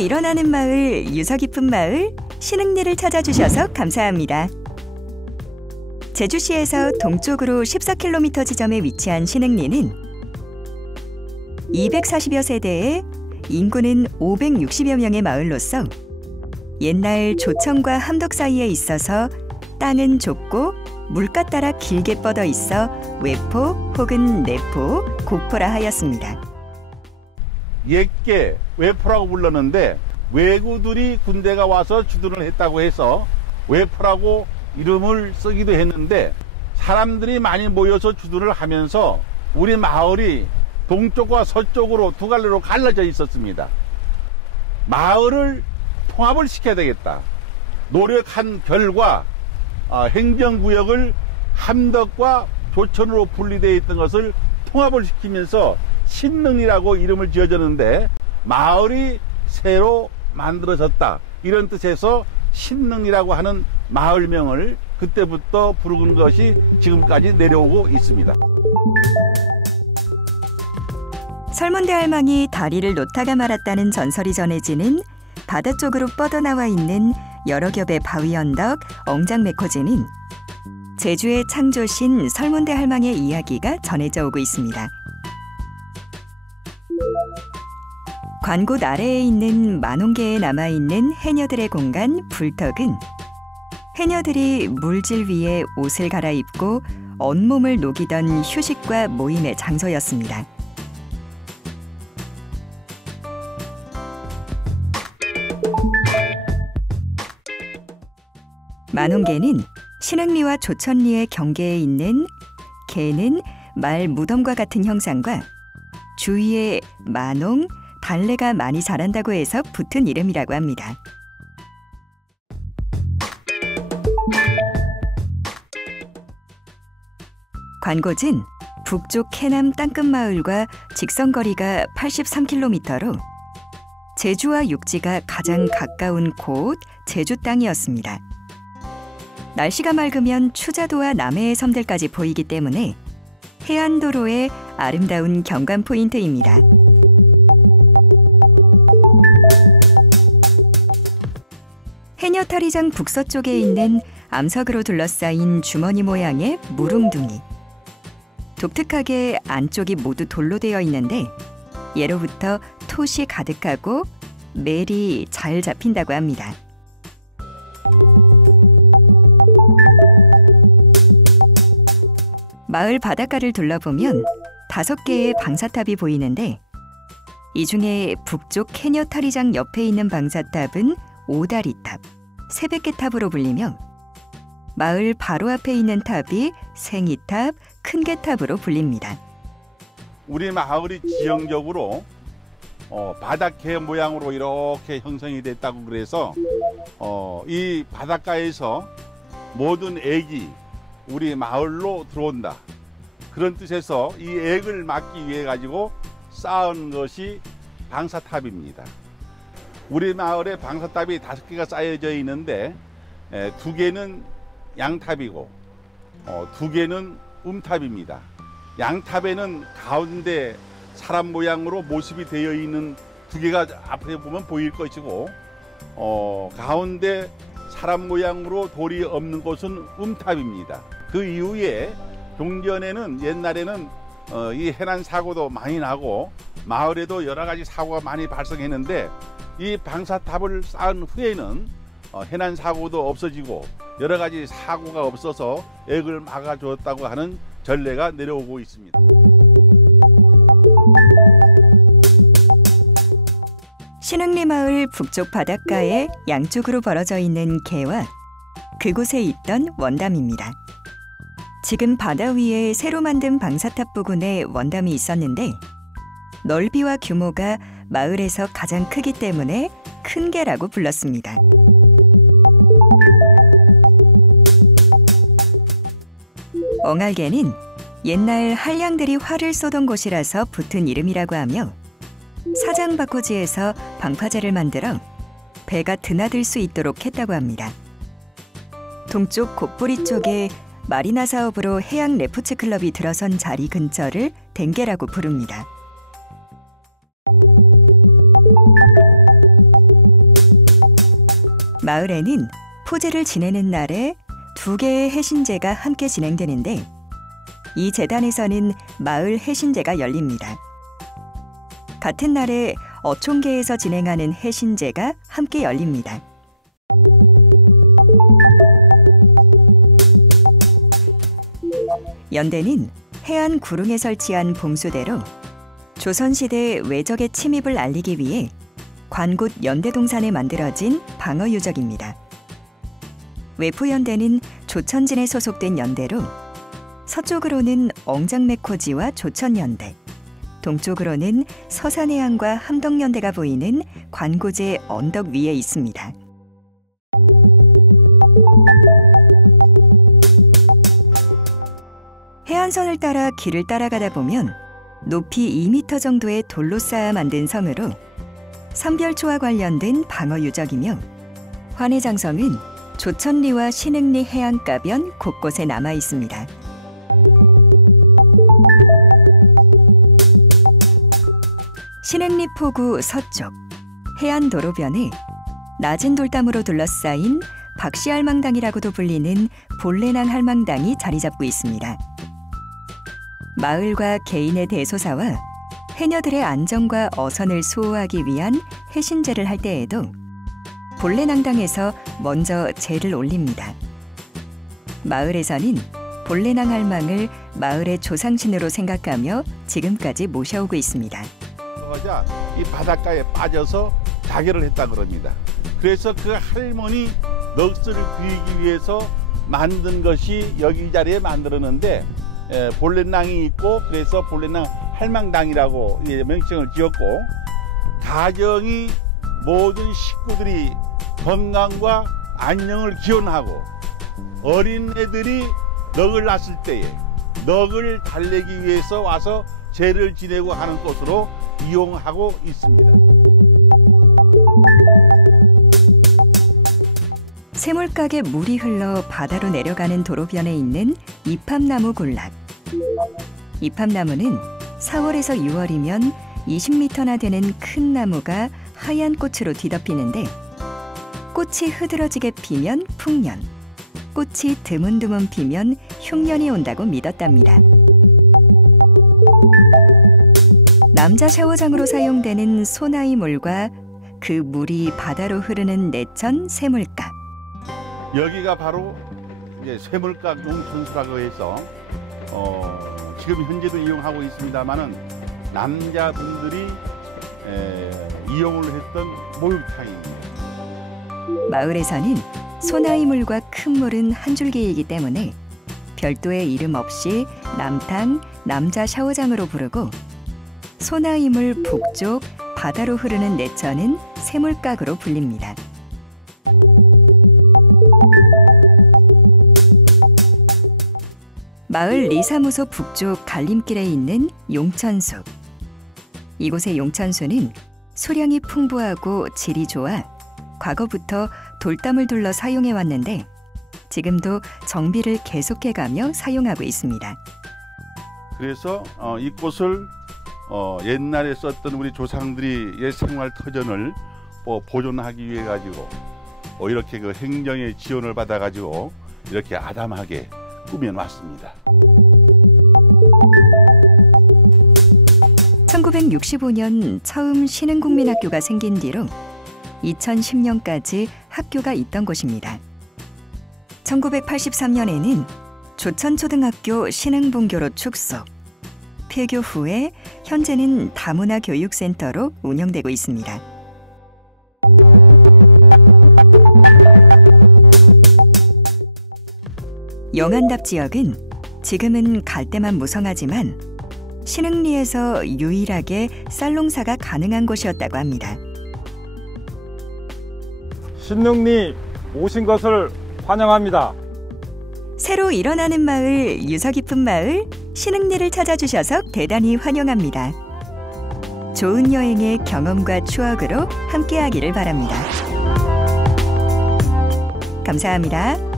일어나는 마을, 유서 깊은 마을, 신흥리를 찾아주셔서 감사합니다. 제주시에서 동쪽으로 14km 지점에 위치한 신흥리는 240여 세대에 인구는 560여 명의 마을로서 옛날 조청과 함덕 사이에 있어서 땅은 좁고 물가 따라 길게 뻗어 있어 외포 혹은 내포, 곡포라 하였습니다. 옛게 외포라고 불렀는데 왜구들이 군대가 와서 주둔을 했다고 해서 외포라고 이름을 쓰기도 했는데 사람들이 많이 모여서 주둔을 하면서 우리 마을이 동쪽과 서쪽으로 두 갈래로 갈라져 있었습니다. 마을을 통합을 시켜야 되겠다. 노력한 결과 행정구역을 함덕과 조천으로 분리되어 있던 것을 통합을 시키면서 신릉이라고 이름을 지어졌는데 마을이 새로 만들어졌다. 이런 뜻에서 신릉이라고 하는 마을명을 그때부터 부르는 것이 지금까지 내려오고 있습니다. 설문대 할망이 다리를 놓다가 말았다는 전설이 전해지는 바다 쪽으로 뻗어나와 있는 여러 겹의 바위 언덕 엉장매코지는 제주의 창조신 설문대 할망의 이야기가 전해져 오고 있습니다. 관곳 아래에 있는 만원계에 남아있는 해녀들의 공간 불턱은 해녀들이 물질 위에 옷을 갈아입고 온몸을 녹이던 휴식과 모임의 장소였습니다. 만원계는 신흥리와 조천리의 경계에 있는 개는 말 무덤과 같은 형상과 주위에 만홍, 달래가 많이 자란다고 해서 붙은 이름이라고 합니다. 관곳은 북쪽 해남 땅끝마을과 직선거리가 83km로 제주와 육지가 가장 가까운 곳 제주 땅이었습니다. 날씨가 맑으면 추자도와 남해의 섬들까지 보이기 때문에 해안도로의 아름다운 경관 포인트입니다. 해녀타리장 북서쪽에 있는 암석으로 둘러싸인 주머니 모양의 무릉둥이. 독특하게 안쪽이 모두 돌로 되어 있는데 예로부터 톳이 가득하고 멜이 잘 잡힌다고 합니다. 마을 바닷가를 둘러보면 5개의 방사탑이 보이는데 이 중에 북쪽 해녀타리장 옆에 있는 방사탑은 오다리탑, 새벽개탑으로 불리며 마을 바로 앞에 있는 탑이 생이탑, 큰개탑으로 불립니다. 우리 마을이 지형적으로 바닷개 모양으로 이렇게 형성이 됐다고 그래서 이 바닷가에서 모든 액이 우리 마을로 들어온다. 그런 뜻에서 이 액을 막기 위해 가지고 쌓은 것이 방사탑입니다. 우리 마을에 방사탑이 5개가 쌓여져 있는데 2개는 양탑이고 2개는 음탑입니다. 양탑에는 가운데 사람 모양으로 모습이 되어 있는 2개가 앞에 보면 보일 것이고 가운데 사람 모양으로 돌이 없는 곳은 음탑입니다. 그 이후에 종전에는 옛날에는 이 해난 사고도 많이 나고 마을에도 여러 가지 사고가 많이 발생했는데 이 방사탑을 쌓은 후에는 해난 사고도 없어지고 여러 가지 사고가 없어서 액을 막아주었다고 하는 전례가 내려오고 있습니다. 신흥리 마을 북쪽 바닷가에 양쪽으로 벌어져 있는 개와 그곳에 있던 원담입니다. 지금 바다 위에 새로 만든 방사탑 부근에 원담이 있었는데 넓이와 규모가 마을에서 가장 크기 때문에 큰 개라고 불렀습니다. 엉알개는 옛날 한량들이 활을 쏘던 곳이라서 붙은 이름이라고 하며 사장바코지에서 방파제를 만들어 배가 드나들 수 있도록 했다고 합니다. 동쪽 곱보리 쪽에 마리나 사업으로 해양 레포츠 클럽이 들어선 자리 근처를 댕게라고 부릅니다. 마을에는 포제를 지내는 날에 2개의 해신제가 함께 진행되는데 이 재단에서는 마을 해신제가 열립니다. 같은 날에 어촌계에서 진행하는 해신제가 함께 열립니다. 연대는 해안 구릉에 설치한 봉수대로 조선시대 외적의 침입을 알리기 위해 관곳 연대동산에 만들어진 방어유적입니다. 외부연대는 조천진에 소속된 연대로 서쪽으로는 엉장매코지와 조천연대, 동쪽으로는 서산해안과 함덕연대가 보이는 관고제 언덕 위에 있습니다. 해안선을 따라 길을 따라가다 보면 높이 2m 정도의 돌로 쌓아 만든 성으로 삼별초와 관련된 방어유적이며 환해장성은 조천리와 신흥리 해안가변 곳곳에 남아 있습니다. 신흥리 포구 서쪽 해안도로변에 낮은 돌담으로 둘러싸인 박씨할망당이라고도 불리는 볼레낭 할망당이 자리 잡고 있습니다. 마을과 개인의 대소사와 해녀들의 안전과 어선을 수호하기 위한 해신제를 할 때에도 볼레낭당에서 먼저 제를 올립니다. 마을에서는 볼레낭 할망을 마을의 조상신으로 생각하며 지금까지 모셔오고 있습니다. 이 바닷가에 빠져서 자결을 했다 그럽니다. 그래서 그 할머니 넋을 그리기 위해서 만든 것이 여기 이 자리에 만들었는데 볼레낭이 있고 그래서 볼레낭 할망당이라고 명칭을 지었고 가정이 모든 식구들이 건강과 안녕을 기원하고 어린 애들이 넋을 낳았을 때에 넋을 달래기 위해서 와서 제를 지내고 하는 곳으로 이용하고 있습니다. 새물가게 물이 흘러 바다로 내려가는 도로변에 있는 이팝나무 군락. 이팝나무는 4월에서 6월이면 20m나 되는 큰 나무가 하얀 꽃으로 뒤덮이는데 꽃이 흐드러지게 피면 풍년, 꽃이 드문드문 피면 흉년이 온다고 믿었답니다. 남자 샤워장으로 사용되는 소나이 물과 그 물이 바다로 흐르는 내천 새물가. 여기가 바로 이제 쇠물가 용천수라고 해서 지금 현재도 이용하고 있습니다만은 남자분들이 이용을 했던 목욕탕입니다. 마을에서는 소나이물과 큰 물은 한 줄기이기 때문에 별도의 이름 없이 남탕, 남자 샤워장으로 부르고 소나이물 북쪽 바다로 흐르는 내천은 새물각으로 불립니다. 마을 리사무소 북쪽 갈림길에 있는 용천수. 이곳의 용천수는 수량이 풍부하고 질이 좋아 과거부터 돌담을 둘러 사용해 왔는데 지금도 정비를 계속해가며 사용하고 있습니다. 그래서 이곳을 옛날에 썼던 우리 조상들이 옛 생활 터전을 보존하기 위해 가지고 이렇게 그 행정의 지원을 받아 가지고 이렇게 아담하게 꾸며놨습니다. 1965년 처음 신흥국민학교가 생긴 뒤로 2010년까지 학교가 있던 곳입니다. 1983년에는 조천초등학교 신흥분교로 축소, 폐교 후에 현재는 다문화교육센터로 운영되고 있습니다. 영안답 지역은 지금은 갈대만 무성하지만 신흥리에서 유일하게 쌀농사가 가능한 곳이었다고 합니다. 신흥리 오신 것을 환영합니다. 새로 일어나는 마을, 유서 깊은 마을, 신흥리를 찾아주셔서 대단히 환영합니다. 좋은 여행의 경험과 추억으로 함께하기를 바랍니다. 감사합니다.